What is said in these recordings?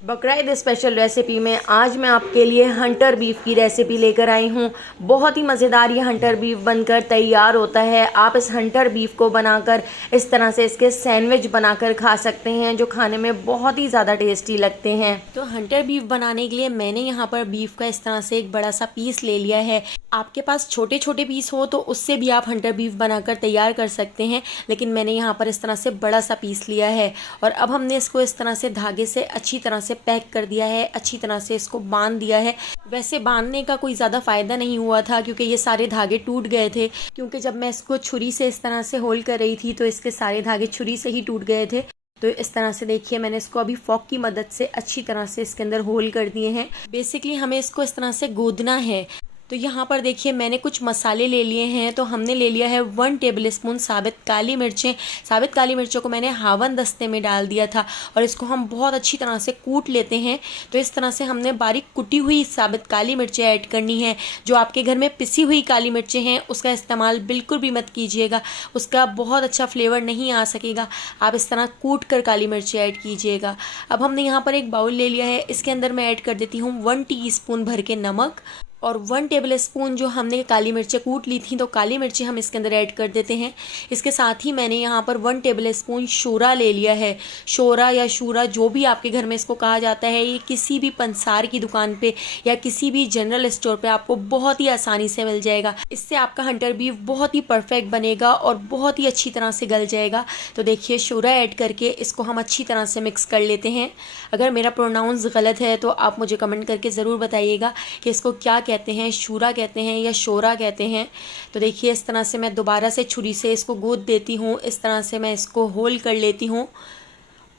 बकरा Eid special recipe में आज मैं आपके लिए हंटर बीफ की रेसिपी लेकर आई हूँ। बहुत ही मज़ेदार ये हंटर बीफ बनकर तैयार होता है। आप इस हंटर बीफ को बनाकर इस तरह से इसके सैंडविच बनाकर खा सकते हैं, जो खाने में बहुत ही ज़्यादा टेस्टी लगते हैं। तो हंटर बीफ बनाने के लिए मैंने यहाँ पर बीफ का इस तरह से एक बड़ा सा पीस ले लिया है। आपके पास छोटे छोटे पीस हो तो उससे भी आप हंटर बीफ बनाकर तैयार कर सकते हैं, लेकिन मैंने यहाँ पर इस तरह से बड़ा सा पीस लिया है। और अब हमने इसको इस तरह से धागे से अच्छी तरह से पैक कर दिया है, अच्छी तरह से इसको बांध दिया है। वैसे बांधने का कोई ज़्यादा फ़ायदा नहीं हुआ था क्योंकि ये सारे धागे टूट गए थे, क्योंकि जब मैं इसको छुरी से इस तरह से होल कर रही थी तो इसके सारे धागे छुरी से ही टूट गए थे। तो इस तरह से देखिए मैंने इसको अभी फॉक की मदद से अच्छी तरह से इसके अंदर होल कर दिए हैं। बेसिकली हमें इसको इस तरह से गूंदना है। तो यहाँ पर देखिए मैंने कुछ मसाले ले लिए हैं। तो हमने ले लिया है 1 टेबल स्पून साबित काली मिर्चें। साबित काली मिर्चों को मैंने हावन दस्ते में डाल दिया था और इसको हम बहुत अच्छी तरह से कूट लेते हैं। तो इस तरह से हमने बारीक कुटी हुई साबित काली मिर्चें ऐड करनी है। जो आपके घर में पिसी हुई काली मिर्चें हैं उसका इस्तेमाल बिल्कुल भी मत कीजिएगा, उसका बहुत अच्छा फ्लेवर नहीं आ सकेगा। आप इस तरह कूट कर काली मिर्चें ऐड कीजिएगा। अब हमने यहाँ पर एक बाउल ले लिया है, इसके अंदर मैं ऐड कर देती हूँ 1 टीस्पून भर के नमक और 1 टेबल स्पून जो हमने काली मिर्चें कूट ली थी तो काली मिर्चें हम इसके अंदर ऐड कर देते हैं। इसके साथ ही मैंने यहाँ पर 1 टेबल स्पून शोरा ले लिया है। शोरा या शूरा जो भी आपके घर में इसको कहा जाता है, ये किसी भी पंसार की दुकान पे या किसी भी जनरल स्टोर पे आपको बहुत ही आसानी से मिल जाएगा। इससे आपका हंटर बीफ बहुत ही परफेक्ट बनेगा और बहुत ही अच्छी तरह से गल जाएगा। तो देखिए शोरा ऐड करके इसको हम अच्छी तरह से मिक्स कर लेते हैं। अगर मेरा प्रोनाउंस गलत है तो आप मुझे कमेंट करके ज़रूर बताइएगा कि इसको क्या कहते हैं, शूरा कहते हैं या शोरा कहते हैं। तो देखिए इस तरह से मैं दोबारा से छुरी से इसको गूंद देती हूँ, इस तरह से मैं इसको होल कर लेती हूँ।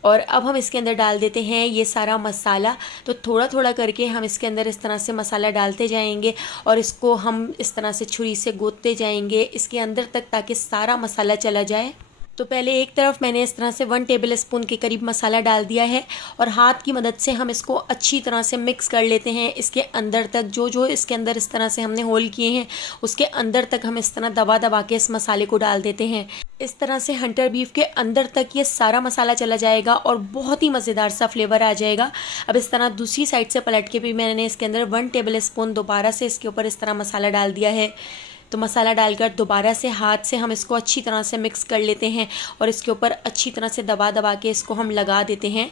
और अब हम इसके अंदर डाल देते हैं ये सारा मसाला। तो थोड़ा थोड़ा करके हम इसके अंदर इस तरह से मसाला डालते जाएंगे और इसको हम इस तरह से छुरी से गूंदते जाएंगे इसके अंदर तक, ताकि सारा मसाला चला जाए। तो पहले एक तरफ मैंने इस तरह से 1 टेबल स्पून के करीब मसाला डाल दिया है और हाथ की मदद से हम इसको अच्छी तरह से मिक्स कर लेते हैं। इसके अंदर तक जो जो इसके अंदर इस तरह से हमने होल किए हैं उसके अंदर तक हम इस तरह दबा दबा के इस मसाले को डाल देते हैं। इस तरह से हंटर बीफ के अंदर तक ये सारा मसाला चला जाएगा और बहुत ही मज़ेदार सा फ्लेवर आ जाएगा। अब इस तरह दूसरी साइड से पलट के भी मैंने इसके अंदर 1 टेबल स्पून दोबारा से इसके ऊपर इस तरह मसाला डाल दिया है। तो मसाला डालकर दोबारा से हाथ से हम इसको अच्छी तरह से मिक्स कर लेते हैं और इसके ऊपर अच्छी तरह से दबा दबा के इसको हम लगा देते हैं।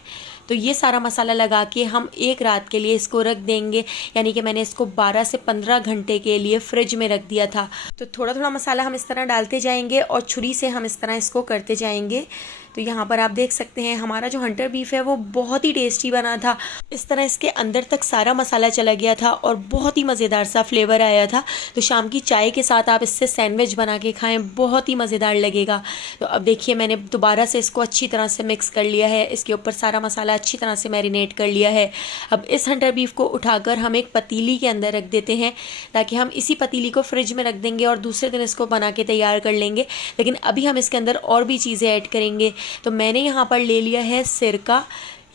तो ये सारा मसाला लगा के हम एक रात के लिए इसको रख देंगे, यानी कि मैंने इसको 12 से 15 घंटे के लिए फ्रिज में रख दिया था। तो थोड़ा थोड़ा मसाला हम इस तरह डालते जाएंगे और छुरी से हम इस तरह इसको करते जाएंगे। तो यहाँ पर आप देख सकते हैं हमारा जो हंटर बीफ है वो बहुत ही टेस्टी बना था। इस तरह इसके अंदर तक सारा मसाला चला गया था और बहुत ही मज़ेदार सा फ्लेवर आया था। तो शाम की चाय के साथ आप इससे सैंडविच बना के खाएं, बहुत ही मज़ेदार लगेगा। तो अब देखिए मैंने दोबारा से इसको अच्छी तरह से मिक्स कर लिया है, इसके ऊपर सारा मसाला अच्छी तरह से मैरिनेट कर लिया है। अब इस हंटर बीफ को उठाकर हम एक पतीली के अंदर रख देते हैं, ताकि हम इसी पतीली को फ्रिज में रख देंगे और दूसरे दिन इसको बना के तैयार कर लेंगे। लेकिन अभी हम इसके अंदर और भी चीज़ें ऐड करेंगे। तो मैंने यहाँ पर ले लिया है सिरका,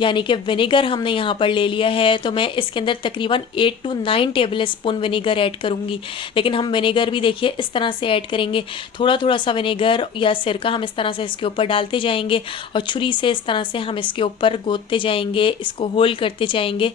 यानी कि विनेगर हमने यहाँ पर ले लिया है। तो मैं इसके अंदर तकरीबन 8 to 9 table spoon vinegar add करूँगी। लेकिन हम विनेगर भी देखिए इस तरह से ऐड करेंगे, थोड़ा थोड़ा सा विनेगर या सिरका हम इस तरह से इसके ऊपर डालते जाएंगे और छुरी से इस तरह से हम इसके ऊपर गोदते जाएंगे, इसको होल करते जाएंगे।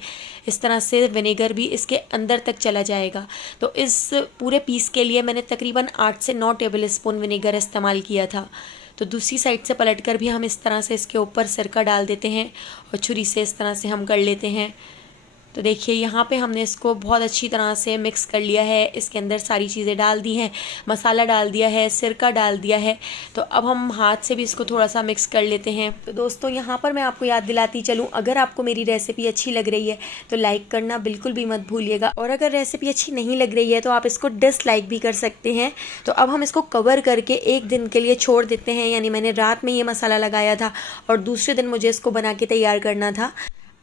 इस तरह से विनेगर भी इसके अंदर तक चला जाएगा। तो इस पूरे पीस के लिए मैंने तकरीबन 8 से 9 टेबल स्पून विनेगर इस्तेमाल किया था। तो दूसरी साइड से पलटकर भी हम इस तरह से इसके ऊपर सिरका डाल देते हैं और छुरी से इस तरह से हम कर लेते हैं। तो देखिए यहाँ पे हमने इसको बहुत अच्छी तरह से मिक्स कर लिया है, इसके अंदर सारी चीज़ें डाल दी हैं, मसाला डाल दिया है, सिरका डाल दिया है। तो अब हम हाथ से भी इसको थोड़ा सा मिक्स कर लेते हैं। तो दोस्तों यहाँ पर मैं आपको याद दिलाती चलूँ, अगर आपको मेरी रेसिपी अच्छी लग रही है तो लाइक करना बिल्कुल भी मत भूलिएगा, और अगर रेसिपी अच्छी नहीं लग रही है तो आप इसको डिसलाइक भी कर सकते हैं। तो अब हम इसको कवर करके 1 दिन के लिए छोड़ देते हैं, यानी मैंने रात में ये मसाला लगाया था और दूसरे दिन मुझे इसको बना के तैयार करना था।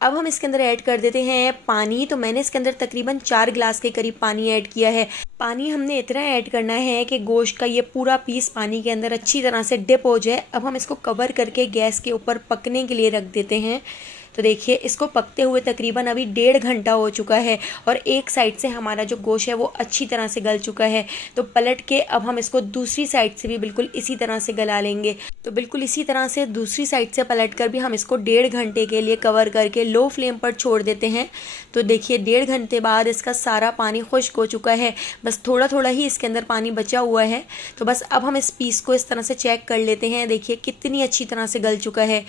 अब हम इसके अंदर ऐड कर देते हैं पानी। तो मैंने इसके अंदर तकरीबन 4 गिलास के करीब पानी ऐड किया है। पानी हमने इतना ऐड करना है कि गोश्त का ये पूरा पीस पानी के अंदर अच्छी तरह से डिप हो जाए। अब हम इसको कवर करके गैस के ऊपर पकने के लिए रख देते हैं। तो देखिए इसको पकते हुए तकरीबन अभी 1.5 घंटा हो चुका है और एक साइड से हमारा जो गोश्त है वो अच्छी तरह से गल चुका है। तो पलट के अब हम इसको दूसरी साइड से भी बिल्कुल इसी तरह से गला लेंगे। तो बिल्कुल इसी तरह से दूसरी साइड से पलट कर भी हम इसको 1.5 घंटे के लिए कवर करके लो फ्लेम पर छोड़ देते हैं। तो देखिए 1.5 घंटे बाद इसका सारा पानी खुश्क हो चुका है, बस थोड़ा थोड़ा ही इसके अंदर पानी बचा हुआ है। तो बस अब हम इस पीस को इस तरह से चेक कर लेते हैं। देखिए कितनी अच्छी तरह से गल चुका है,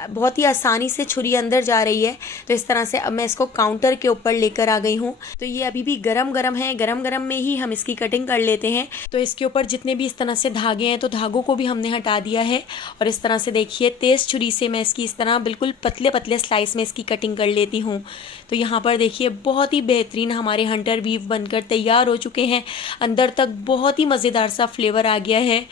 बहुत ही आसानी से छुरी अंदर जा रही है। तो इस तरह से अब मैं इसको काउंटर के ऊपर लेकर आ गई हूँ। तो ये अभी भी गरम गरम है, गरम गरम में ही हम इसकी कटिंग कर लेते हैं। तो इसके ऊपर जितने भी इस तरह से धागे हैं तो धागों को भी हमने हटा दिया है और इस तरह से देखिए तेज़ छुरी से मैं इसकी इस तरह बिल्कुल पतले पतले स्लाइस में इसकी कटिंग कर लेती हूँ। तो यहाँ पर देखिए बहुत ही बेहतरीन हमारे हंटर बीफ बनकर तैयार हो चुके हैं। अंदर तक बहुत ही मज़ेदार सा फ्लेवर आ गया है।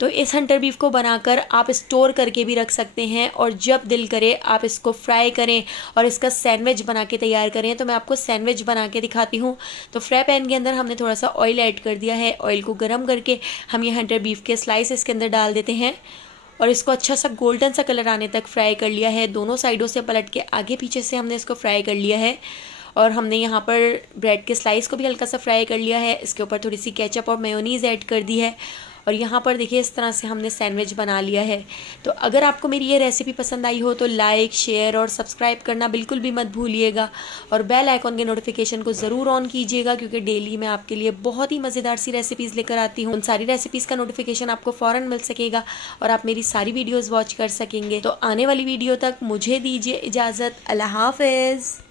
तो इस हंटर बीफ को बनाकर आप स्टोर करके भी रख सकते हैं और जब दिल करे आप इसको फ्राई करें और इसका सैंडविच बना के तैयार करें। तो मैं आपको सैंडविच बना के दिखाती हूँ। तो फ्राई पैन के अंदर हमने थोड़ा सा ऑयल ऐड कर दिया है। ऑयल को गर्म करके हम ये हंटर बीफ के स्लाइस इसके अंदर डाल देते हैं और इसको अच्छा सा गोल्डन सा कलर आने तक फ्राई कर लिया है। दोनों साइडों से पलट के आगे पीछे से हमने इसको फ्राई कर लिया है और हमने यहाँ पर ब्रेड के स्लाइस को भी हल्का सा फ्राई कर लिया है। इसके ऊपर थोड़ी सी केचप और मेयोनीज़ ऐड कर दी है और यहाँ पर देखिए इस तरह से हमने सैंडविच बना लिया है। तो अगर आपको मेरी ये रेसिपी पसंद आई हो तो लाइक, शेयर और सब्सक्राइब करना बिल्कुल भी मत भूलिएगा और बेल आइकॉन के नोटिफिकेशन को ज़रूर ऑन कीजिएगा, क्योंकि डेली मैं आपके लिए बहुत ही मज़ेदार सी रेसिपीज़ लेकर आती हूँ। उन सारी रेसिपीज़ का नोटिफिकेशन आपको फ़ौरन मिल सकेगा और आप मेरी सारी वीडियोज़ वॉच कर सकेंगे। तो आने वाली वीडियो तक मुझे दीजिए इजाज़त। अल्लाह हाफ़िज़।